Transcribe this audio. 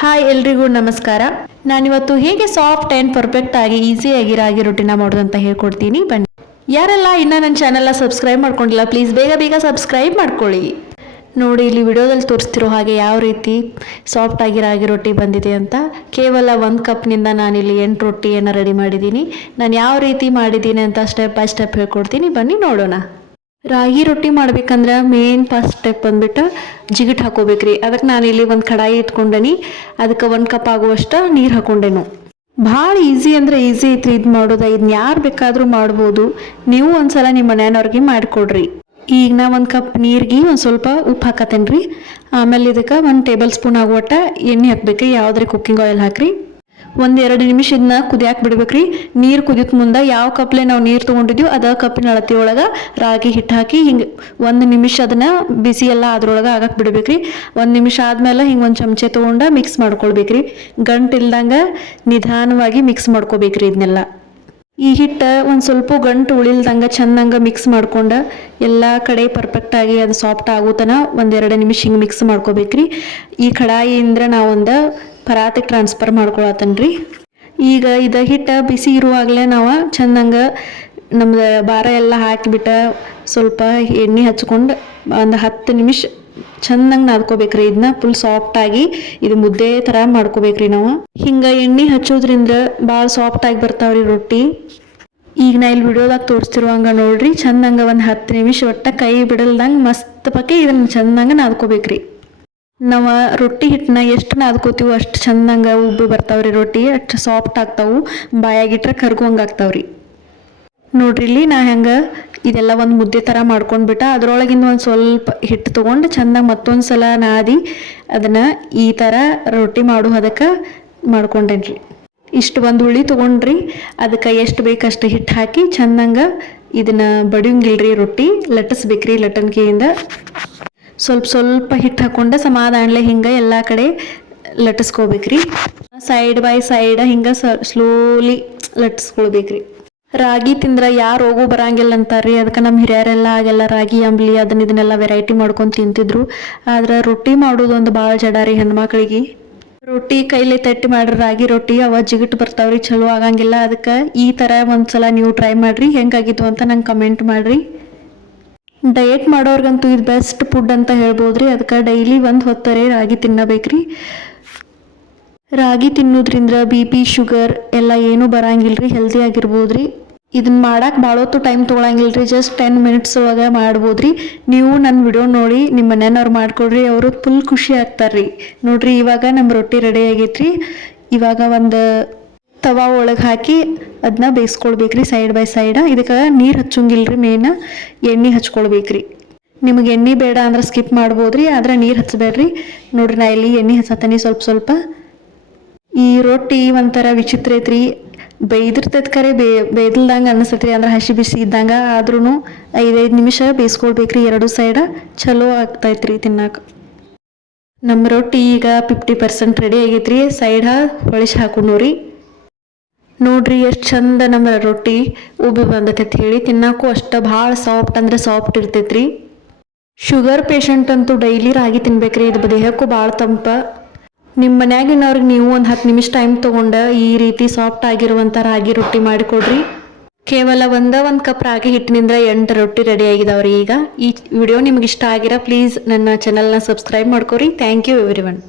Hi ಎಲ್ರಿಗೂ ನಮಸ್ಕಾರ. ನಾನಿವತ್ತು ಹೇಗೆ ಸಾಫ್ಟ್ ಆ್ಯಂಡ್ ಪರ್ಫೆಕ್ಟ್ ಆಗಿ ಈಸಿಯಾಗಿ ರಾಗಿ ರೊಟ್ಟಿನ ಮಾಡೋದು ಅಂತ ಹೇಳ್ಕೊಡ್ತೀನಿ. ಬನ್ನಿ. ಯಾರೆಲ್ಲ ಇನ್ನೂ ನನ್ನ ಚಾನಲ್ನ ಸಬ್ಸ್ಕ್ರೈಬ್ ಮಾಡ್ಕೊಂಡಿಲ್ಲ ಪ್ಲೀಸ್ ಬೇಗ ಬೇಗ ಸಬ್ಸ್ಕ್ರೈಬ್ ಮಾಡ್ಕೊಳ್ಳಿ. ನೋಡಿ, ಇಲ್ಲಿ ವಿಡಿಯೋದಲ್ಲಿ ತೋರಿಸ್ತಿರೋ ಹಾಗೆ ಯಾವ ರೀತಿ ಸಾಫ್ಟ್ ಆಗಿ ರಾಗಿ ರೊಟ್ಟಿ ಬಂದಿದೆ ಅಂತ. ಕೇವಲ 1 ಕಪ್ನಿಂದ ನಾನಿಲ್ಲಿ 8 ರೊಟ್ಟಿಯನ್ನು ರೆಡಿ ಮಾಡಿದ್ದೀನಿ. ನಾನು ಯಾವ ರೀತಿ ಮಾಡಿದ್ದೀನಿ ಅಂತ ಸ್ಟೆಪ್ ಬೈ ಸ್ಟೆಪ್ ಹೇಳ್ಕೊಡ್ತೀನಿ. ಬನ್ನಿ ನೋಡೋಣ. ರಾಗಿ ರೊಟ್ಟಿ ಮಾಡ್ಬೇಕಂದ್ರೆ ಮೇನ್ ಫಸ್ಟ್ ಸ್ಟೆಪ್ ಬಂದ್ಬಿಟ್ಟು ಜಿಗಿಟ್ ಹಾಕೋಬೇಕ್ರಿ. ಅದಕ್ಕೆ ನಾನಿಲ್ಲಿ ಒಂದು ಕಡಾಯಿ ಇಟ್ಕೊಂಡೇನಿ. ಅದಕ್ಕೆ 1 ಕಪ್ ಆಗುವಷ್ಟು ನೀರು ಹಾಕೊಂಡೇನು. ಭಾಳ ಈಸಿ ಅಂದರೆ ಈಸಿ ಐತ್ರಿ ಇದು ಮಾಡೋದು. ಇದನ್ನ ಯಾರು ಬೇಕಾದರೂ ಮಾಡ್ಬೋದು. ನೀವು ಒಂದ್ಸಲ ನಿಮ್ಮ ಮನೆಯವ್ರಿಗೆ ಮಾಡಿಕೊಡ್ರಿ. ಈಗ ನಾ 1 ಕಪ್ ನೀರಿಗೆ ಒಂದು ಸ್ವಲ್ಪ ಉಪ್ಪು ಹಾಕತ್ತೇನೆ ರೀ. ಆಮೇಲೆ ಇದಕ್ಕೆ 1 ಟೇಬಲ್ ಸ್ಪೂನ್ ಆಗುವಟ್ಟ ಎಣ್ಣೆ ಹಾಕ್ಬೇಕ್ರಿ. ಯಾವುದೇ ಕುಕ್ಕಿಂಗ್ ಆಯಿಲ್ ಹಾಕ್ರಿ. 1-2 ನಿಮಿಷ ಇದನ್ನ ಕುದಿಯಾಕೆ ಬಿಡ್ಬೇಕ್ರಿ. ನೀರು ಕುದಿದ ಮುಂದೆ ಯಾವ ಕಪ್ಲೆ ನಾವು ನೀರು ತೊಗೊಂಡಿದ್ದೀವಿ ಅದ ಕಪ್ಪಿನ ಅಳತಿ ಒಳಗೆ ರಾಗಿ ಹಿಟ್ಟು ಹಾಕಿ ಹಿಂಗೆ 1 ನಿಮಿಷ ಅದನ್ನ ಬಿಸಿ ಎಲ್ಲ ಅದ್ರೊಳಗೆ ಆಗಕ್ಕೆ ಬಿಡ್ಬೇಕ್ರಿ. 1 ನಿಮಿಷ ಆದ್ಮೇಲೆ ಹಿಂಗೆ ಒಂದು ಚಮಚೆ ತೊಗೊಂಡು ಮಿಕ್ಸ್ ಮಾಡ್ಕೊಳ್ಬೇಕ್ರಿ. ಗಂಟು ಇಲ್ದಂಗೆ ನಿಧಾನವಾಗಿ ಮಿಕ್ಸ್ ಮಾಡ್ಕೋಬೇಕ್ರಿ ಇದನ್ನೆಲ್ಲ. ಈ ಹಿಟ್ಟು ಒಂದು ಸ್ವಲ್ಪ ಗಂಟು ಉಳಿಲ್ದಂಗೆ ಚೆಂದಂಗೆ ಮಿಕ್ಸ್ ಮಾಡ್ಕೊಂಡು ಎಲ್ಲ ಕಡೆ ಪರ್ಫೆಕ್ಟಾಗಿ ಅದು ಸಾಫ್ಟ್ ಆಗೋತನ 1-2 ನಿಮಿಷ ಹಿಂಗೆ ಮಿಕ್ಸ್ ಮಾಡ್ಕೋಬೇಕ್ರಿ. ಈ ಕಡಾಯಿಯಿಂದ ನಾವೊಂದು ಪರಾತಿಗೆ ಟ್ರಾನ್ಸ್ಫರ್ ಮಾಡ್ಕೊಳತ್ತನ್ರಿ. ಈಗ ಇದು ಹಿಟ್ಟು ಬಿಸಿ ಇರುವಾಗಲೇ ನಾವು ಚೆಂದಂಗೆ ನಮ್ದು ಭಾರ ಎಲ್ಲ ಹಾಕಿಬಿಟ್ಟು ಸ್ವಲ್ಪ ಎಣ್ಣೆ ಹಚ್ಕೊಂಡು ಒಂದು 10 ನಿಮಿಷ ಚೆಂದಂಗೆ ನಾದ್ಕೋಬೇಕ್ರಿ. ಇದನ್ನ ಫುಲ್ ಸಾಫ್ಟಾಗಿ ಇದು ಮುದ್ದೆ ಥರ ಮಾಡ್ಕೋಬೇಕ್ರಿ ನಾವು. ಹಿಂಗೆ ಎಣ್ಣೆ ಹಚ್ಚೋದ್ರಿಂದ ಭಾಳ ಸಾಫ್ಟಾಗಿ ಬರ್ತಾವ್ರಿ ರೊಟ್ಟಿ. ಈಗ ನಾ ಇಲ್ಲಿ ವಿಡಿಯೋದಾಗ ತೋರಿಸ್ತಿರುವಂಗೆ ನೋಡ್ರಿ, ಚೆಂದಂಗೆ ಒಂದು 10 ನಿಮಿಷ ಒಟ್ಟ ಕೈ ಬಿಡಲ್ದಂಗೆ ಮಸ್ತ್ ಪಕ್ಕೆ ಇದನ್ನು ಚೆಂದಂಗೆ ನಾದ್ಕೋಬೇಕ್ರಿ. ನಾವು ರೊಟ್ಟಿ ಹಿಟ್ಟನ್ನ ಎಷ್ಟು ನಾದ್ಕೋತೀವೋ ಅಷ್ಟು ಚೆಂದಂಗೆ ಉಬ್ಬಿ ಬರ್ತಾವ್ರಿ ರೊಟ್ಟಿ. ಅಷ್ಟು ಸಾಫ್ಟ್ ಆಗ್ತಾವು. ಬಾಯಾಗಿಟ್ರೆ ಕರ್ಗೋಂಗೆ ಆಗ್ತಾವ್ರಿ. ನೋಡ್ರಿ ಇಲ್ಲಿ ನಾ ಹೆಂಗೆ ಇದೆಲ್ಲ ಒಂದು ಮುದ್ದೆ ಥರ ಮಾಡ್ಕೊಂಡ್ಬಿಟ್ಟು ಅದರೊಳಗಿಂದ ಒಂದು ಸ್ವಲ್ಪ ಹಿಟ್ಟು ತೊಗೊಂಡು ಚೆಂದಾಗಿ ಮತ್ತೊಂದು ಸಲ ನಾದಿ ಅದನ್ನು ಈ ಥರ ರೊಟ್ಟಿ ಮಾಡೋ ಅದಕ್ಕೆ ಮಾಡ್ಕೊಂಡೇನ್ರಿ. ಇಷ್ಟು ಒಂದು ಉಳ್ಳಿ ತೊಗೊಂಡ್ರಿ. ಅದಕ್ಕೆ ಎಷ್ಟು ಬೇಕಷ್ಟು ಹಿಟ್ಟು ಹಾಕಿ ಚೆಂದಂಗೆ ಇದನ್ನು ಬಡಿಯಂಗಿಲ್ರಿ. ರೊಟ್ಟಿ ಲಟ್ಟಿಸ್ಬೇಕ್ರಿ. ಲಟ್ಟಣಿಕೆಯಿಂದ ಸ್ವಲ್ಪ ಹಿಟ್ಟು ಹಾಕ್ಕೊಂಡು ಸಮಾಧಾನಲೆ ಹಿಂಗೆ ಎಲ್ಲ ಕಡೆ ಲಟ್ಟಿಸ್ಕೋಬೇಕ್ರಿ. ಸೈಡ್ ಬೈ ಸೈಡ್ ಹಿಂಗೆ ಸ್ಲೋಲಿ ಲಟ್ಟಿಸ್ಕೊಳ್ಬೇಕ್ರಿ. ರಾಗಿ ತಿಂದ್ರೆ ಯಾರು ರೋಗು ಬರಂಗಿಲ್ಲ ಅಂತಾರ್ರಿ. ಅದಕ್ಕೆ ನಮ್ಮ ಹಿರಿಯರೆಲ್ಲ ಆಗೆಲ್ಲ ರಾಗಿ ಅಂಬ್ಲಿ ಇದನ್ನೆಲ್ಲ ವೆರೈಟಿ ಮಾಡ್ಕೊಂಡು ತಿಂತಿದ್ರು. ಆದ್ರೆ ರೊಟ್ಟಿ ಮಾಡೋದು ಒಂದು ಭಾಳ ಜಡ ರೀ ಹೆಣ್ಮಕ್ಳಿಗೆ. ರೊಟ್ಟಿ ಕೈಲಿ ತಟ್ಟಿ ಮಾಡ್ರಿ ರಾಗಿ ರೊಟ್ಟಿ ಅವ ಜಿಗಿಟ್ಟು ಬರ್ತಾವ್ರಿ, ಚಲೋ ಆಗಂಗಿಲ್ಲ. ಅದಕ್ಕೆ ಈ ಥರ ಒಂದ್ಸಲ ನೀವು ಟ್ರೈ ಮಾಡಿರಿ. ಹೆಂಗಾಗಿತ್ತು ಅಂತ ನಂಗೆ ಕಮೆಂಟ್ ಮಾಡಿರಿ. ಡಯಟ್ ಮಾಡೋರ್ಗಂತೂ ಇದು ಬೆಸ್ಟ್ ಫುಡ್ ಅಂತ ಹೇಳ್ಬೋದ್ರಿ. ಅದಕ್ಕೆ ಡೈಲಿ 1 ಹೊತ್ತರೆ ರಾಗಿ ತಿನ್ನಬೇಕ್ರಿ. ರಾಗಿ ತಿನ್ನೋದ್ರಿಂದ BP ಶುಗರ್ ಎಲ್ಲ ಏನೂ ಬರಂಗಿಲ್ರಿ. ಹೆಲ್ದಿ ಆಗಿರ್ಬೋದ್ರಿ. ಇದನ್ನ ಮಾಡಕ್ಕೆ ಭಾಳ ಹೊತ್ತು ಟೈಮ್ ತೊಗೊಳಂಗಿಲ್ರಿ. ಜಸ್ಟ್ 10 ಮಿನಿಟ್ಸ್ ಒಳಗೆ ಮಾಡ್ಬೋದ್ರಿ. ನೀವು ನನ್ನ ವಿಡಿಯೋ ನೋಡಿ ನಿಮ್ಮ ಮನೆಯವ್ರು ಮಾಡ್ಕೊಡ್ರಿ. ಅವರು ಫುಲ್ ಖುಷಿ ಆಗ್ತಾರ್ರಿ. ನೋಡ್ರಿ, ಇವಾಗ ನಮ್ಮ ರೊಟ್ಟಿ ರೆಡಿ ಆಗೈತ್ರಿ. ಇವಾಗ ಒಂದು ತವಾ ಒಳಗೆ ಹಾಕಿ ಅದನ್ನ ಬೇಯಿಸ್ಕೊಳ್ಬೇಕ್ರಿ ಸೈಡ್ ಬೈ ಸೈಡ. ಇದಕ್ಕೆ ನೀರು ಹಚ್ಚಂಗಿಲ್ರಿ. ಮೇನ್ ಎಣ್ಣೆ ಹಚ್ಕೊಳ್ಬೇಕ್ರಿ. ನಿಮಗೆ ಎಣ್ಣೆ ಬೇಡ ಅಂದ್ರೆ ಸ್ಕಿಪ್ ಮಾಡ್ಬೋದ್ರಿ, ಆದ್ರೆ ನೀರು ಹಚ್ಚಬೇಡ್ರಿ. ನೋಡ್ರಿ, ನಾ ಇಲ್ಲಿ ಎಣ್ಣೆ ಹಚ್ಚತೀನಿ ಸ್ವಲ್ಪ. ಈ ರೊಟ್ಟಿ ಒಂಥರ ವಿಚಿತ್ರ ಐತ್ರಿ. ಬೇಯ್ದಿರ್ತೈತೆ ಖರೆ ಬೇಯ್ದಲ್ದಂಗೆ ಅನಿಸ್ತೈತ್ರಿ. ಅಂದ್ರೆ ಹಸಿ ಬಿಸಿ ಇದ್ದಂಗೆ. ಆದ್ರೂ 5 ನಿಮಿಷ ಬೇಯಿಸ್ಕೊಳ್ಬೇಕ್ರಿ 2 ಸೈಡ. ಚಲೋ ಆಗ್ತೈತ್ರಿ ತಿನ್ನಕ್ಕೆ. ನಮ್ಮ ರೊಟ್ಟಿ ಈಗ 50% ರೆಡಿ ಆಗೈತ್ರಿ. ಸೈಡ ಹೊಳಿಸಿ ಹಾಕೊಂಡ್ರಿ. ನೋಡ್ರಿ ಎಷ್ಟು ಚಂದ ನಮ್ಮ ರೊಟ್ಟಿ ಉಬ್ಬಿ ಬಂದೈತಿ ಹೇಳಿ. ತಿನ್ನಕ್ಕೂ ಅಷ್ಟು ಭಾಳ ಸಾಫ್ಟ್ ಅಂದ್ರೆ ಸಾಫ್ಟ್ ಇರ್ತೈತ್ರಿ. ಶುಗರ್ ಪೇಷಂಟ್ ಅಂತೂ ಡೈಲಿ ರಾಗಿ ತಿನ್ಬೇಕ್ರಿ. ಇದು ದೇಹಕ್ಕೂ ಭಾಳ ತಂಪ. ನಿಮ್ಮ ಮನ್ಯಾಗಿನವ್ರಿಗೆ ನೀವು ಒಂದು 10 ನಿಮಿಷ ಟೈಮ್ ತೊಗೊಂಡು ಈ ರೀತಿ ಸಾಫ್ಟ್ ಆಗಿರುವಂಥ ರಾಗಿ ರೊಟ್ಟಿ ಮಾಡಿಕೊಡ್ರಿ. ಕೇವಲ 1 ಕಪ್ ರಾಗಿ ಹಿಟ್ಟಿನಿಂದ 8 ರೊಟ್ಟಿ ರೆಡಿ ಆಗಿದಾವ್ರಿ. ಈಗ ಈ ವಿಡಿಯೋ ನಿಮ್ಗೆ ಇಷ್ಟ ಆಗಿರ ಪ್ಲೀಸ್ ನನ್ನ ಚಾನಲ್ನ ಸಬ್ಸ್ಕ್ರೈಬ್ ಮಾಡ್ಕೊರಿ. Thank you everyone.